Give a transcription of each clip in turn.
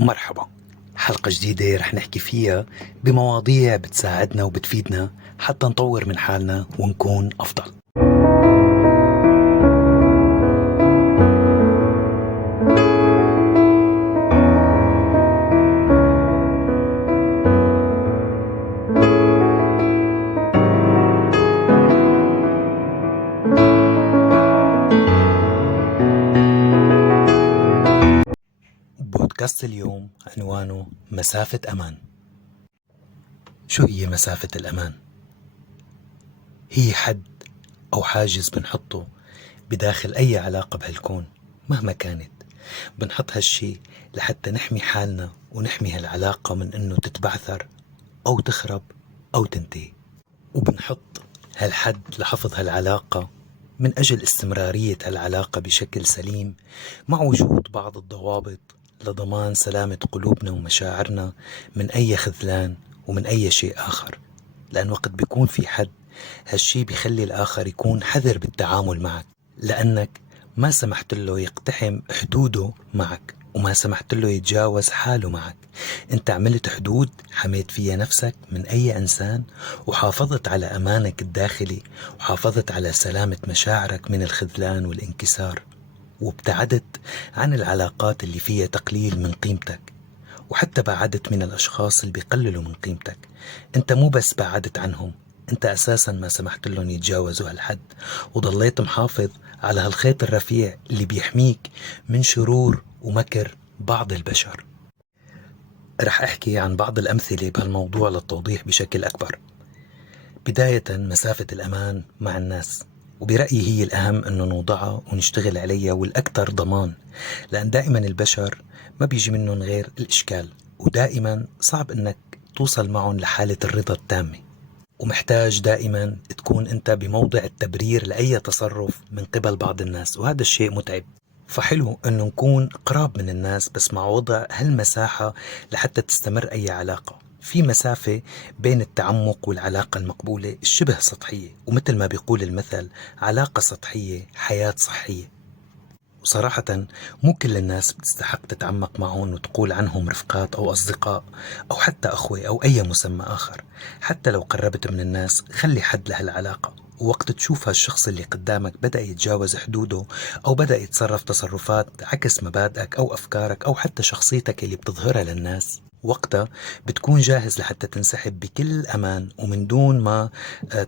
مرحبا. حلقة جديدة رح نحكي فيها بمواضيع بتساعدنا وبتفيدنا حتى نطور من حالنا ونكون أفضل. بودكاست اليوم عنوانه مسافة أمان. شو هي مسافة الأمان؟ هي حد أو حاجز بنحطه بداخل أي علاقة بهالكون مهما كانت. بنحط هالشي لحتى نحمي حالنا ونحمي هالعلاقة من إنه تتبعثر أو تخرب أو تنتهي، وبنحط هالحد لحفظ هالعلاقة من أجل استمرارية هالعلاقة بشكل سليم، مع وجود بعض الضوابط لضمان سلامة قلوبنا ومشاعرنا من أي خذلان ومن أي شيء آخر. لأن وقت بيكون في حد، هالشي بيخلي الآخر يكون حذر بالتعامل معك، لأنك ما سمحت له يقتحم حدوده معك وما سمحت له يتجاوز حاله معك. انت عملت حدود حميت فيها نفسك من اي انسان، وحافظت على امانك الداخلي، وحافظت على سلامة مشاعرك من الخذلان والانكسار، وابتعدت عن العلاقات اللي فيها تقليل من قيمتك، وحتى بعدت من الاشخاص اللي بيقللوا من قيمتك. انت مو بس بعدت عنهم، انت اساسا ما سمحت لهم يتجاوزوا هالحد، وضليت محافظ على هالخيط الرفيع اللي بيحميك من شرور ومكر بعض البشر. رح احكي عن بعض الامثلة بهالموضوع للتوضيح بشكل اكبر. بداية، مسافة الامان مع الناس، وبرأيي هي الأهم أنه نوضعها ونشتغل عليها والأكثر ضمان، لأن دائما البشر ما بيجي منهم غير الإشكال، ودائما صعب أنك توصل معهم لحالة الرضا التامة، ومحتاج دائما تكون أنت بموضع التبرير لأي تصرف من قبل بعض الناس، وهذا الشيء متعب. فحلو أنه نكون قراب من الناس بس مع وضع هالمساحة لحتى تستمر أي علاقة. في مسافة بين التعمق والعلاقة المقبولة الشبه سطحية، ومثل ما بيقول المثل: علاقة سطحية حياة صحية. وصراحة مو كل الناس بتستحق تتعمق معهم وتقول عنهم رفقات أو أصدقاء أو حتى أخوة أو أي مسمى آخر. حتى لو قربت من الناس، خلي حد لهالعلاقة، ووقت تشوف هالشخص اللي قدامك بدأ يتجاوز حدوده أو بدأ يتصرف تصرفات عكس مبادئك أو أفكارك أو حتى شخصيتك اللي بتظهرها للناس، وقتها بتكون جاهز لحتى تنسحب بكل أمان ومن دون ما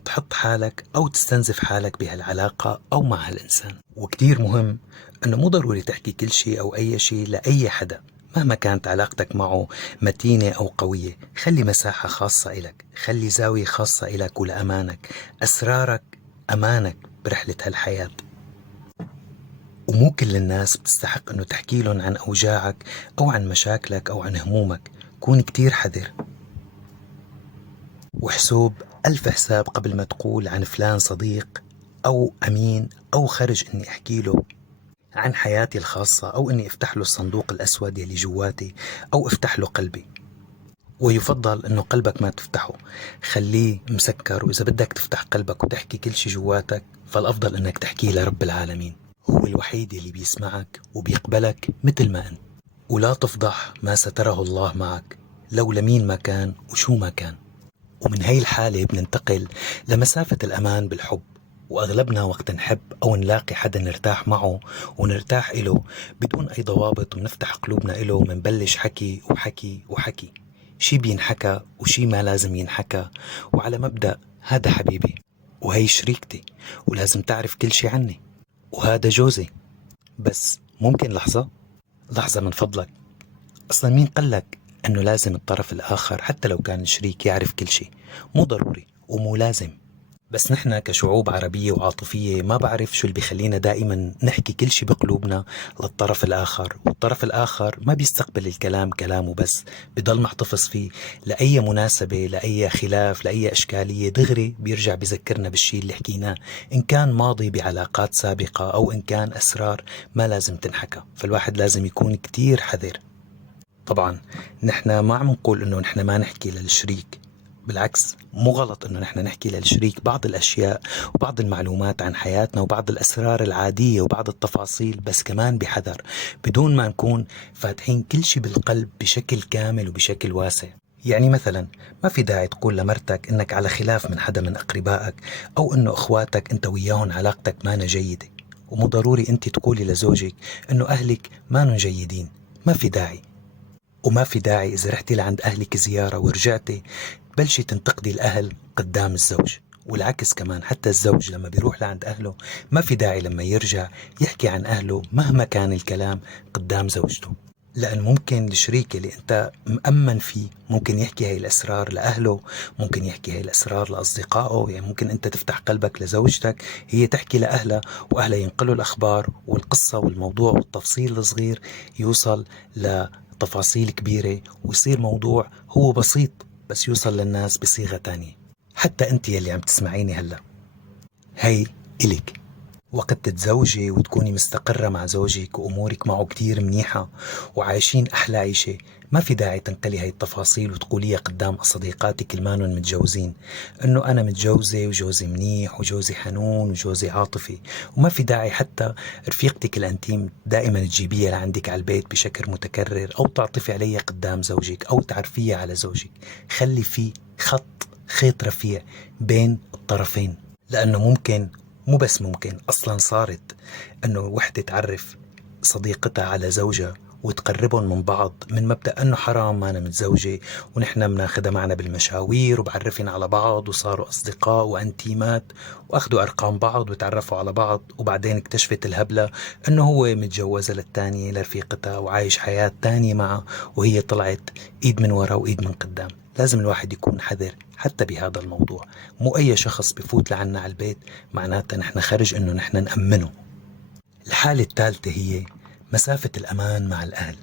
تحط حالك أو تستنزف حالك بهالعلاقة أو مع هالإنسان. وكتير مهم أنه مو ضروري تحكي كل شيء أو أي شيء لأي حدا مهما كانت علاقتك معه متينة أو قوية. خلي مساحة خاصة إلك، خلي زاوية خاصة إلك ولأمانك. أسرارك أمانك برحلة هالحياة، ومو كل الناس بتستحق أنه تحكي لهم عن أوجاعك أو عن مشاكلك أو عن همومك. كون كتير حذر وحسوب ألف حساب قبل ما تقول عن فلان صديق أو أمين أو خرج أني أحكي له عن حياتي الخاصة، أو أني أفتح له الصندوق الأسود يلي جواتي، أو أفتح له قلبي. ويفضل أنه قلبك ما تفتحه، خليه مسكر. وإذا بدك تفتح قلبك وتحكي كل شي جواتك، فالأفضل أنك تحكيه لرب العالمين، هو الوحيد يلي بيسمعك وبيقبلك مثل ما أنت. ولا تفضح ما ستره الله معك لو لمين ما كان وشو ما كان. ومن هاي الحالة بننتقل لمسافة الأمان بالحب. وأغلبنا وقت نحب أو نلاقي حدا نرتاح معه ونرتاح إله بدون أي ضوابط ونفتح قلوبنا إله ومنبلش حكي وحكي وحكي، شي بينحكى وشي ما لازم ينحكى، وعلى مبدأ هذا حبيبي وهي شريكتي ولازم تعرف كل شي عني وهذا جوزي. بس ممكن لحظة من فضلك، أصلا مين قلك أنه لازم الطرف الآخر حتى لو كان شريك يعرف كل شيء؟ مو ضروري ومو لازم. بس نحن كشعوب عربية وعاطفية ما بعرف شو اللي بيخلينا دائما نحكي كل شيء بقلوبنا للطرف الآخر، والطرف الآخر ما بيستقبل الكلام كلامه بس، بضل محتفظ فيه لأي مناسبة، لأي خلاف، لأي إشكالية دغري بيرجع بيذكرنا بالشيء اللي حكيناه، إن كان ماضي بعلاقات سابقة أو إن كان أسرار ما لازم تنحكى. فالواحد لازم يكون كتير حذر. طبعا نحن ما عم نقول انه نحن ما نحكي للشريك، بالعكس، مو غلط انه نحن نحكي للشريك بعض الاشياء وبعض المعلومات عن حياتنا وبعض الاسرار العادية وبعض التفاصيل، بس كمان بحذر، بدون ما نكون فاتحين كل شي بالقلب بشكل كامل وبشكل واسع. يعني مثلا ما في داعي تقول لمرتك انك على خلاف من حدا من اقربائك، او انه اخواتك انت وياهم علاقتك مانا جيدة. ومو ضروري انت تقولي لزوجك انه اهلك مانن جيدين، ما في داعي. وما في داعي إذا رحتي لعند أهلك زيارة ورجعتي بلشي تنتقدي الأهل قدام الزوج. والعكس كمان، حتى الزوج لما بيروح لعند أهله ما في داعي لما يرجع يحكي عن أهله مهما كان الكلام قدام زوجته، لأن ممكن الشريك اللي أنت مأمن فيه ممكن يحكي هاي الأسرار لأهله، ممكن يحكي هاي الأسرار لأصدقائه. يعني ممكن أنت تفتح قلبك لزوجتك، هي تحكي لأهلها، وأهلها ينقلوا الأخبار والقصة والموضوع والتفصيل الصغير يوصل لتفاصيل كبيرة، ويصير موضوع هو بسيط بس يوصل للناس بصيغة تانية. حتى أنت يلي عم تسمعيني هلأ، هي إلك وقت تتزوجي وتكوني مستقرة مع زوجك وأمورك معه كتير منيحة وعايشين أحلى عيشة، ما في داعي تنقلي هاي التفاصيل وتقوليها قدام صديقاتك المانن متجوزين، إنه أنا متجوزة وجوزي منيح وجوزي حنون وجوزي عاطفي. وما في داعي حتى رفيقتك الأنتيم دائما تجيبيها لعندك على البيت بشكل متكرر، أو تعطفي عليها قدام زوجك أو تعرفيها على زوجك. خلي في خيط رفيع بين الطرفين، لأنه ممكن، مو بس ممكن، أصلا صارت أنه وحدة تعرف صديقتها على زوجها وتقربهم من بعض من مبدأ أنه حرام ما أنا متزوجة ونحن بناخدها معنا بالمشاوير وبعرفين على بعض، وصاروا أصدقاء وأنتيمات وأخذوا أرقام بعض وتعرفوا على بعض. وبعدين اكتشفت الهبلة أنه هو متجوزة للتانية لرفيقتها وعايش حياة تانية معها، وهي طلعت إيد من ورا وإيد من قدام. لازم الواحد يكون حذر حتى بهذا الموضوع. مو أي شخص بفوت لعنا على البيت معناتها نحن خرج إنه نحن نأمنه. الحالة الثالثة هي مسافة الأمان مع الأهل.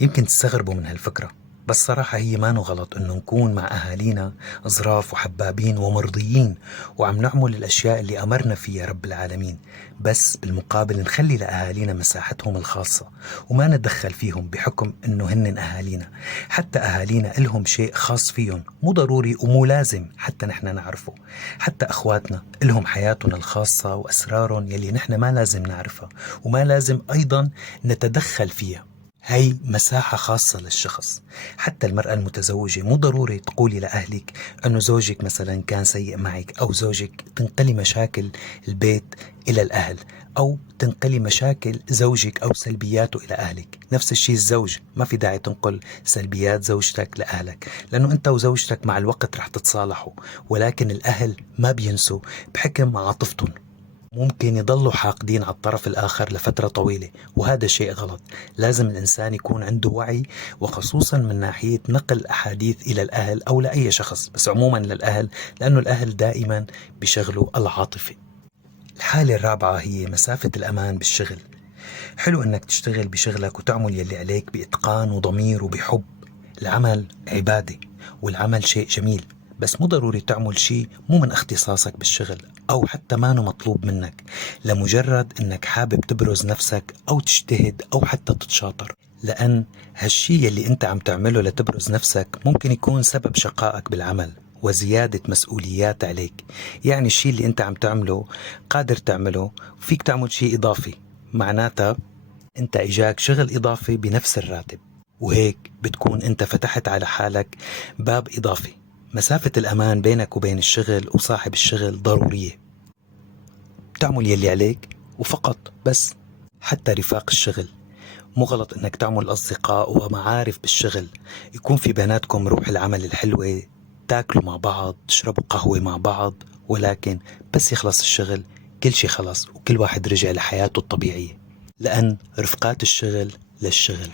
يمكن تستغربوا من هالفكرة، بس صراحة هي ما غلط إنه نكون مع أهالينا ظراف وحبابين ومرضيين وعم نعمل الأشياء اللي أمرنا فيها رب العالمين، بس بالمقابل نخلي لأهالينا مساحتهم الخاصة وما نتدخل فيهم بحكم إنه هن أهالينا. حتى أهالينا إلهم شيء خاص فيهم، مو ضروري ومو لازم حتى نحن نعرفه. حتى أخواتنا إلهم حياتهم الخاصة وأسرارهم يلي نحن ما لازم نعرفها وما لازم أيضا نتدخل فيها. هي مساحة خاصة للشخص. حتى المرأة المتزوجة مو ضروري تقولي لأهلك أنه زوجك مثلا كان سيء معك، أو زوجك تنقلي مشاكل البيت إلى الأهل، أو تنقلي مشاكل زوجك أو سلبياته إلى أهلك. نفس الشيء الزوج، ما في داعي تنقل سلبيات زوجتك لأهلك، لأنه أنت وزوجتك مع الوقت رح تتصالحوا، ولكن الأهل ما بينسوا بحكم عاطفتهم. ممكن يضلوا حاقدين على الطرف الآخر لفترة طويلة، وهذا شيء غلط. لازم الإنسان يكون عنده وعي، وخصوصا من ناحية نقل أحاديث إلى الأهل أو لأي شخص، بس عموما للأهل، لأنه الأهل دائما بيشغلوا العاطفة. الحالة الرابعة هي مسافة الأمان بالشغل. حلو أنك تشتغل بشغلك وتعمل يلي عليك بإتقان وضمير وبحب. العمل عبادة، والعمل شيء جميل، بس مو ضروري تعمل شيء مو من اختصاصك بالشغل، أو حتى ما مطلوب منك، لمجرد أنك حابب تبرز نفسك أو تجتهد أو حتى تتشاطر. لأن هالشي اللي أنت عم تعمله لتبرز نفسك ممكن يكون سبب شقائك بالعمل وزيادة مسؤوليات عليك. يعني الشي اللي أنت عم تعمله قادر تعمله، وفيك تعمل شي إضافي، معناتها أنت إجاك شغل إضافي بنفس الراتب، وهيك بتكون أنت فتحت على حالك باب إضافي. مسافة الأمان بينك وبين الشغل وصاحب الشغل ضرورية. تعمل يلي عليك وفقط بس. حتى رفاق الشغل، مو غلط انك تعمل اصدقاء ومعارف بالشغل، يكون في بيناتكم روح العمل الحلوة، تاكلوا مع بعض، تشربوا قهوة مع بعض، ولكن بس يخلص الشغل كل شي خلص وكل واحد رجع لحياته الطبيعية، لأن رفقات الشغل للشغل.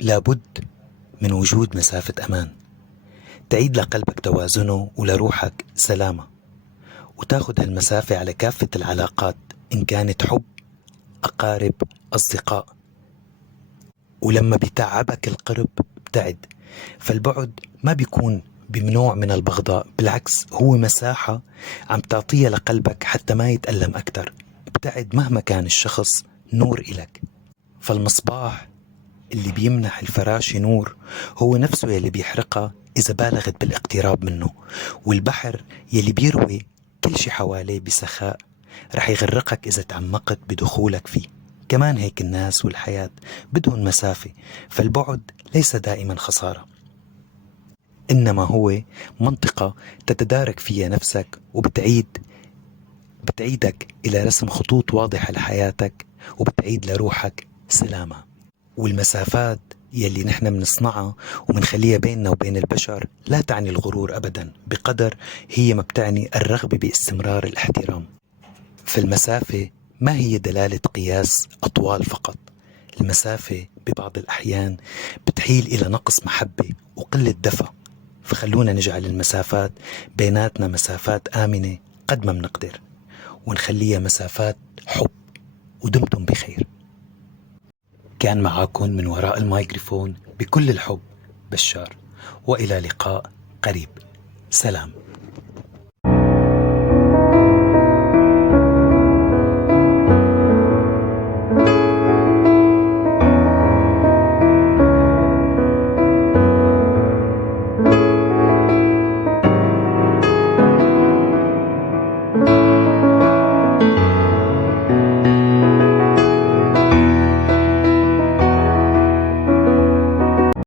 لابد من وجود مسافة أمان تعيد لقلبك توازنه ولروحك سلامة، وتاخد هالمسافة على كافة العلاقات، إن كانت حب، أقارب، أصدقاء. ولما بيتعبك القرب ابتعد، فالبعد ما بيكون بمنوع من البغضاء، بالعكس هو مساحة عم تعطيها لقلبك حتى ما يتألم أكتر. ابتعد مهما كان الشخص نور إلك. فالمصباح اللي بيمنح الفراشة نور هو نفسه يلي بيحرقها إذا بالغت بالاقتراب منه، والبحر يلي بيروي كل شي حواليه بسخاء رح يغرقك إذا تعمقت بدخولك فيه. كمان هيك الناس والحياة بدهم مسافة، فالبعد ليس دائما خسارة، إنما هو منطقة تتدارك فيها نفسك بتعيدك إلى رسم خطوط واضحة لحياتك، وبتعيد لروحك سلامة. والمسافات يلي نحن بنصنعها ومنخليها بيننا وبين البشر لا تعني الغرور أبدا، بقدر هي ما بتعني الرغبة باستمرار الاحترام. فالمسافة ما هي دلالة قياس أطوال فقط، المسافة ببعض الأحيان بتحيل إلى نقص محبة وقلة دفى. فخلونا نجعل المسافات بيناتنا مسافات آمنة قد ما بنقدر، ونخليها مسافات حب. ودمتم بخير. كان معاكم من وراء الميكروفون بكل الحب بشار، وإلى لقاء قريب. سلام.